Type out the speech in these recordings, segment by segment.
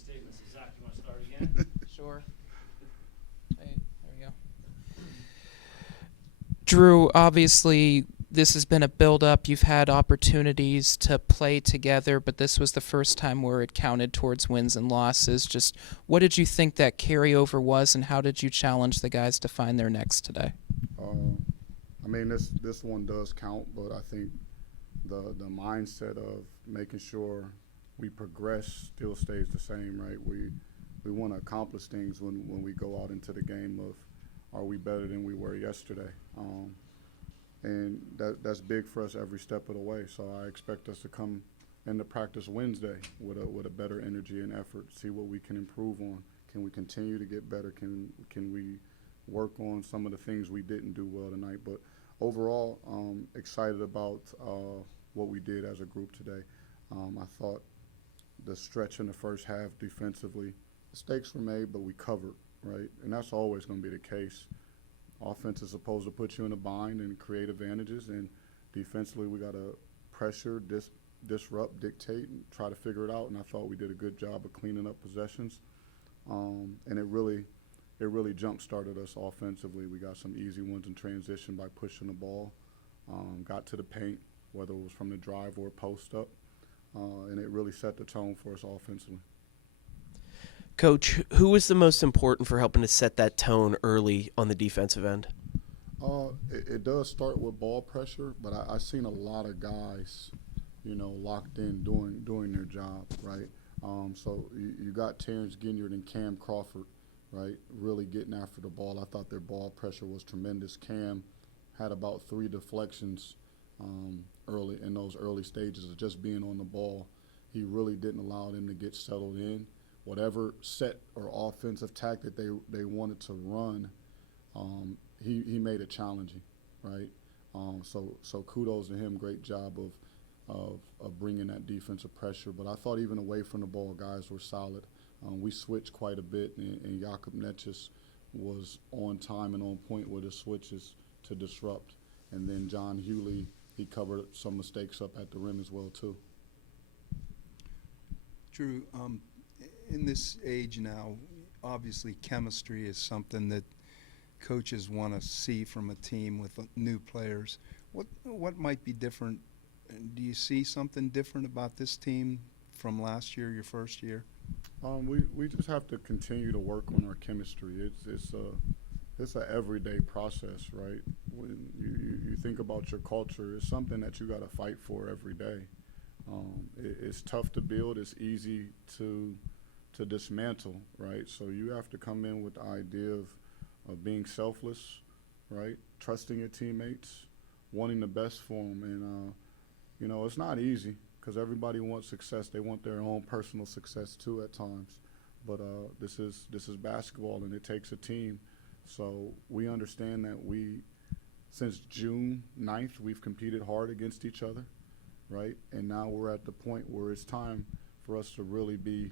statements. Zach, you want to start again? Sure. Hey, there we go. Drew, obviously, this has been a build-up. You've had opportunities to play together, but this was the first time where it counted towards wins and losses. Just what did you think that carryover was, and how did you challenge the guys to find their next today? I mean, this one does count, but I think the mindset of making sure we progress still stays the same, right? We want to accomplish things when we go out into the game of, are we better than we were yesterday? And that's big for us every step of the way. So I expect us to come into practice Wednesday with a better energy and effort, see what we can improve on. Can we continue to get better? Can we work on some of the things we didn't do well tonight? But overall, excited about what we did as a group today. I thought the stretch in the first half defensively, mistakes were made, but we covered, right? And that's always going to be the case. Offense is supposed to put you in a bind and create advantages, and defensively we got to pressure, disrupt, dictate, and try to figure it out. And I thought we did a good job of cleaning up possessions, and it really jump-started us offensively. We got some easy ones in transition by pushing the ball, got to the paint, whether it was from the drive or post-up, and it really set the tone for us offensively. Coach, who was the most important for helping to set that tone early on the defensive end? It does start with ball pressure, but I've seen a lot of guys, locked in doing their job, right? So you got Terrence Ginyard and Cam Crawford, right, really getting after the ball. I thought their ball pressure was tremendous. Cam had about 3 deflections early in those early stages of just being on the ball. He really didn't allow them to get settled in. Whatever set or offensive tactic they wanted to run, he made it challenging, right? So kudos to him. Great job of bringing that defensive pressure. But I thought even away from the ball, guys were solid. We switched quite a bit, and Jakob Netjes was on time and on point with his switches to disrupt. And then John Hewley, he covered some mistakes up at the rim as well too. Drew, in this age now, obviously chemistry is something that coaches want to see from a team with new players. What might be different? Do you see something different about this team from last year, your first year? We just have to continue to work on our chemistry. It's a everyday process, right? When you think about your culture, it's something that you got to fight for every day. It's tough to build. It's easy to dismantle, right? So you have to come in with the idea of being selfless, right? Trusting your teammates, wanting the best for them, and it's not easy because everybody wants success. They want their own personal success too at times. But this is basketball, and it takes a team. So we understand that since June 9th, we've competed hard against each other, right? And now we're at the point where it's time for us to really be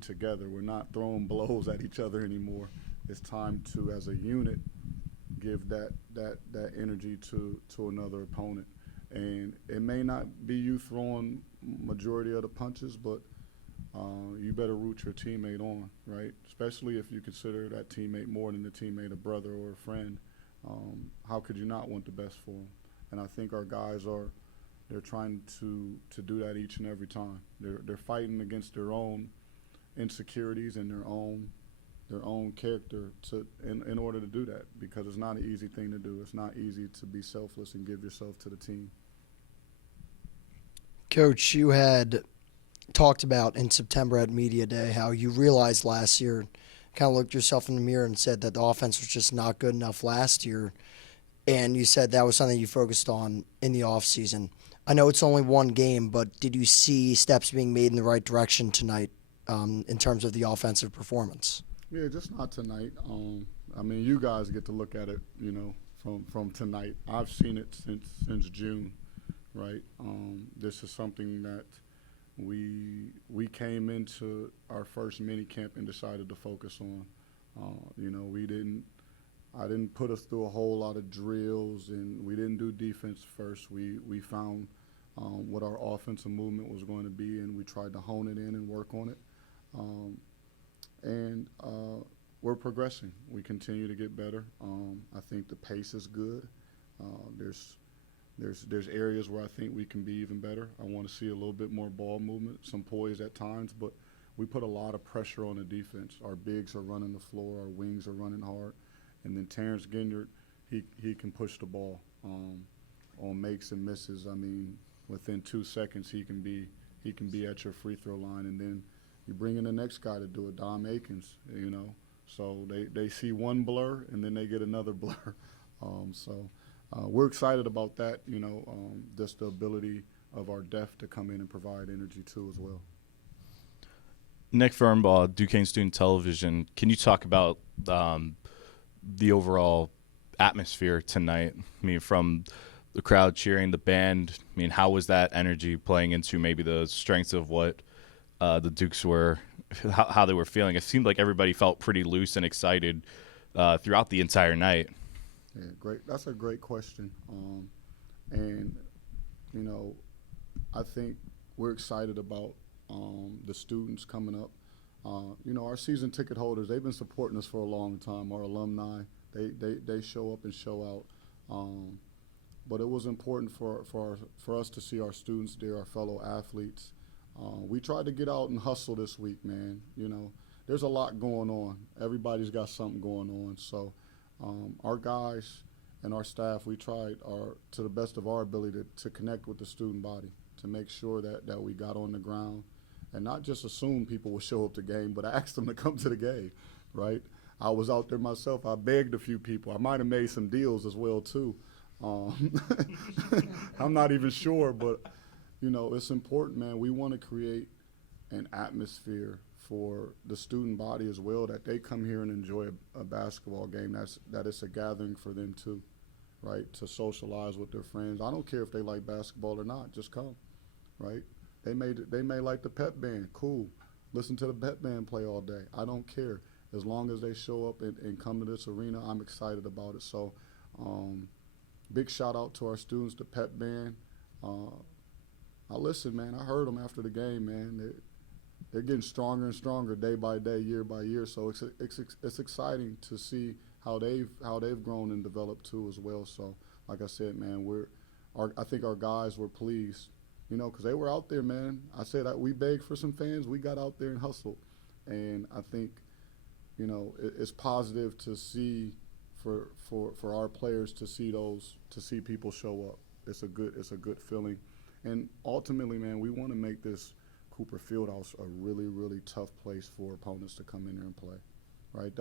together. We're not throwing blows at each other anymore. It's time to, as a unit, give that energy to another opponent. And it may not be you throwing majority of the punches, but you better root your teammate on, right? Especially if you consider that teammate more than a teammate, a brother or a friend. How could you not want the best for them? And I think our guys they're trying to do that each and every time. They're fighting against their own insecurities and their own character in order to do that, because it's not an easy thing to do. It's not easy to be selfless and give yourself to the team. Coach, you had talked about in September at Media Day how you realized last year, kind of looked yourself in the mirror and said that the offense was just not good enough last year, and you said that was something you focused on in the offseason. I know it's only one game, but did you see steps being made in the right direction tonight in terms of the offensive performance? Yeah, just not tonight. I mean, you guys get to look at it, from tonight. I've seen it since June, right? This is something that we came into our first mini camp and decided to focus on. I didn't put us through a whole lot of drills, and we didn't do defense first. We found what our offensive movement was going to be, and we tried to hone it in and work on it. And we're progressing. We continue to get better. I think the pace is good. There's areas where I think we can be even better. I want to see a little bit more ball movement, some poise at times, but we put a lot of pressure on the defense. Our bigs are running the floor, our wings are running hard, and then Terrence Ginyard, he can push the ball on makes and misses. I mean, within 2 seconds he can be at your free throw line, and then you bring in the next guy to do it, Dom Akins, you know. So they see one blur and then they get another blur. We're excited about that, you know, just the ability of our depth to come in and provide energy too as well. Nick Fernbaugh, Duquesne Student Television. Can you talk about the overall atmosphere tonight? I mean, from the crowd cheering, the band, I mean, how was that energy playing into maybe the strengths of what the Dukes were, how they were feeling? It seemed like everybody felt pretty loose and excited throughout the entire night. Yeah, great. That's a great question. And, you know, I think we're excited about the students coming up. You know, our season ticket holders, they've been supporting us for a long time. Our alumni, they show up and show out. But it was important for us to see our students there, our fellow athletes. We tried to get out and hustle this week, man. You know, there's a lot going on. Everybody's got something going on. So our guys and our staff, we tried to the best of our ability to connect with the student body, to make sure that we got on the ground and not just assume people would show up to the game, but I asked them to come to the game, right? I was out there myself. I begged a few people. I might have made some deals as well, too. I'm not even sure, but, you know, it's important, man. We want to create an atmosphere for the student body as well, that they come here and enjoy a basketball game, that it's a gathering for them too, right, to socialize with their friends. I don't care if they like basketball or not, just come, right? They may like the pep band, cool. Listen to the pep band play all day. I don't care. As long as they show up and come to this arena, I'm excited about it. So big shout out to our students, the pep band. I listened, man. I heard them after the game, man. They're getting stronger and stronger day by day, year by year. So it's exciting to see how they've grown and developed too as well. So like I said, man, I think our guys were pleased, you know, because they were out there, man. I said we begged for some fans. We got out there and hustled, and I think, you know, it's positive to see for our players to see people show up. It's a good feeling, and ultimately, man, we want to make this Cooper Fieldhouse a really, really tough place for opponents to come in there and play, right?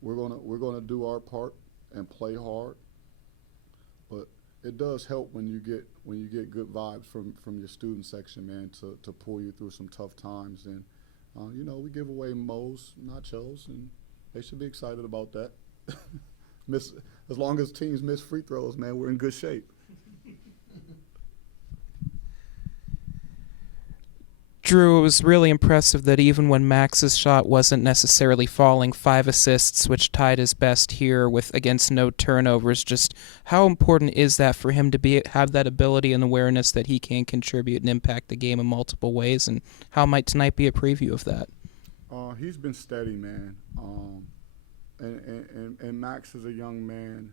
We're gonna do our part and play hard, but it does help when you get good vibes from your student section, man, to pull you through some tough times. And you know, we give away Moe's nachos, and they should be excited about that. As long as teams miss free throws, man, we're in good shape. Drew, it was really impressive that even when Max's shot wasn't necessarily falling, 5 assists, which tied his best here with against no turnovers. Just how important is that for him to have that ability and awareness that he can contribute and impact the game in multiple ways? And how might tonight be a preview of that? He's been steady, man. And Max is a young man.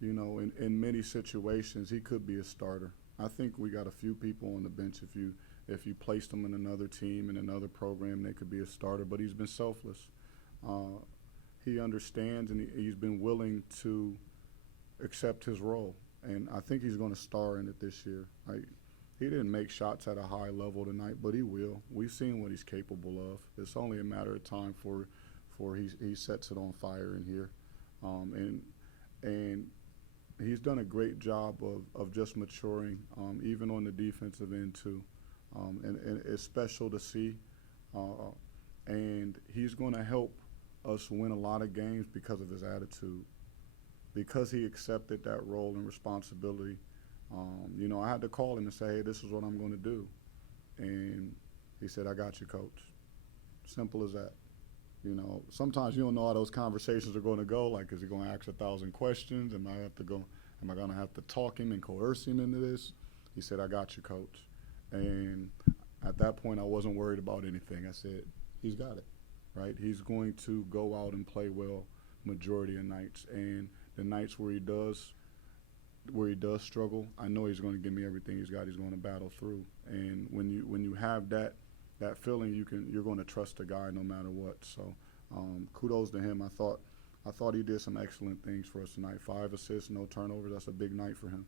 You know, in many situations, he could be a starter. I think we got a few people on the bench. If you placed him in another team, in another program, they could be a starter. But he's been selfless. He understands, and he's been willing to accept his role. And I think he's going to star in it this year. He didn't make shots at a high level tonight, but he will. We've seen what he's capable of. It's only a matter of time for he sets it on fire in here. And he's done a great job of just maturing, even on the defensive end too. And it's special to see. And he's going to help us win a lot of games because of his attitude, because he accepted that role and responsibility. You know, I had to call him and say, hey, this is what I'm going to do. And he said, I got you, coach. Simple as that. You know, sometimes you don't know how those conversations are going to go. Like, is he going to ask 1,000 questions? Am I going to have to talk him and coerce him into this? He said, I got you, coach. And at that point, I wasn't worried about anything. I said, he's got it, right? He's going to go out and play well majority of nights, and the nights where he does struggle, I know he's going to give me everything he's got. He's going to battle through, and when you have that feeling, you're going to trust the guy no matter what. So kudos to him. I thought he did some excellent things for us tonight. 5 assists, no turnovers. That's a big night for him.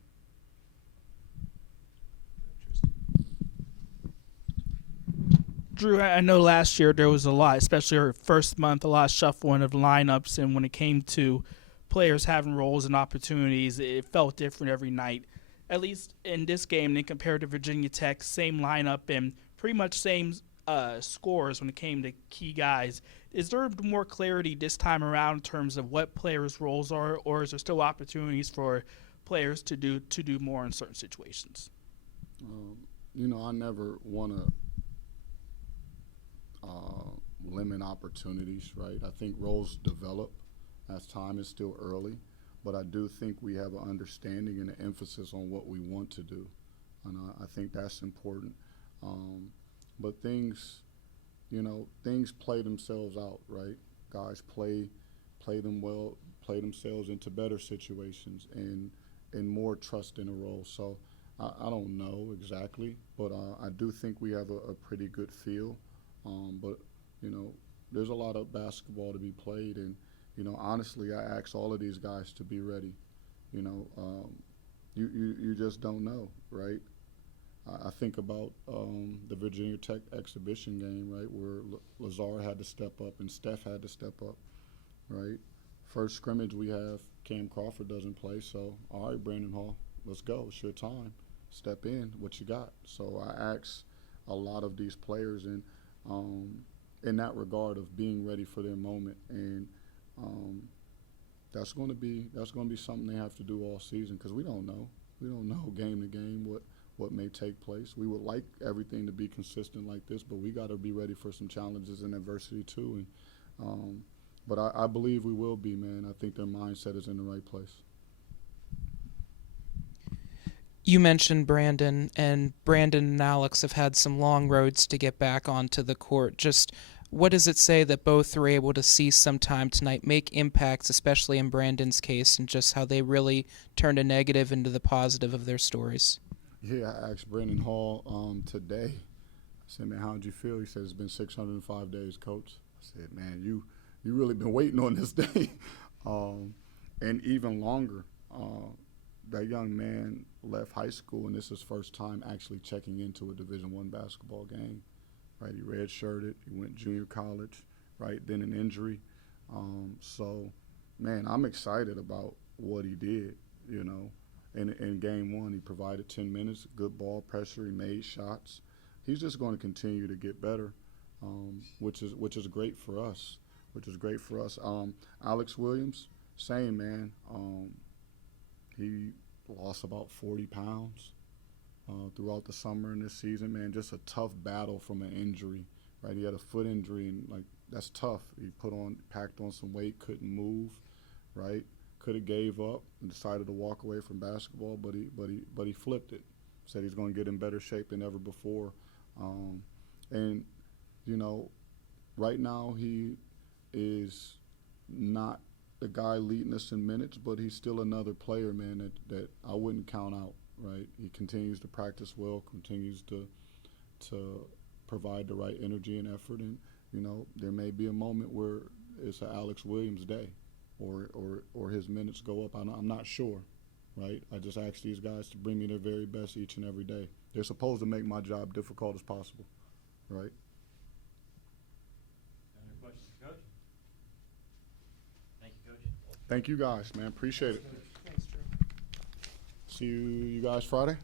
Dru, I know last year there was a lot, especially our first month, a lot of shuffling of lineups, and when it came to players having roles and opportunities, it felt different every night. At least in this game, then compared to Virginia Tech, same lineup and pretty much same scores when it came to key guys. Is there more clarity this time around in terms of what players' roles are, or is there still opportunities for players to do more in certain situations? I never want to limit opportunities, right? I think roles develop as time is still early, but I do think we have an understanding and an emphasis on what we want to do, and I think that's important. But things play themselves out, right? Guys play them well, play themselves into better situations and more trust in a role. So I don't know exactly, but I do think we have a pretty good feel. But there's a lot of basketball to be played, and honestly, I ask all of these guys to be ready. You just don't know, right? I think about the Virginia Tech exhibition game, right, where Lazar had to step up and Steph had to step up, right? First scrimmage we have Cam Crawford doesn't play, so all right, Brandon Hall, let's go. It's your time. Step in. What you got? So I ask a lot of these players in that regard of being ready for their moment, and that's going to be something they have to do all season because we don't know game to game what may take place. We would like everything to be consistent like this, but we got to be ready for some challenges and adversity too. And but I believe we will be, man. I think their mindset is in the right place. You mentioned Brandon, and Brandon and Alex have had some long roads to get back onto the court. Just what does it say that both were able to see some time tonight, make impacts, especially in Brandon's case, and just how they really turned a negative into the positive of their stories? Yeah, I asked Brandon Hall today. I said, man, how'd you feel? He said, it's been 605 days, Coach. I said, man, you really been waiting on this day. And even longer. That young man left high school, and this is his first time actually checking into a Division I basketball game. Right, he redshirted. He went junior college. Right, then an injury. So, man, I'm excited about what he did. In game one, he provided 10 minutes, good ball pressure. He made shots. He's just going to continue to get better, which is great for us. Alex Williams, same man. He lost about 40 pounds throughout the summer and this season, man. Just a tough battle from an injury, right? He had a foot injury, and that's tough. He packed on some weight, couldn't move, right? Could have gave up and decided to walk away from basketball, but he flipped it. Said he's going to get in better shape than ever before, and right now he is not the guy leading us in minutes, but he's still another player, man, that I wouldn't count out, right? He continues to practice well, continues to provide the right energy and effort, and there may be a moment where it's an Alex Williams day, or his minutes go up. I'm not sure, right? I just ask these guys to bring me their very best each and every day. They're supposed to make my job difficult as possible, right? Any questions, Coach? Thank you, Coach. Thank you guys, man. Appreciate it. Thanks, Drew. See you guys Friday.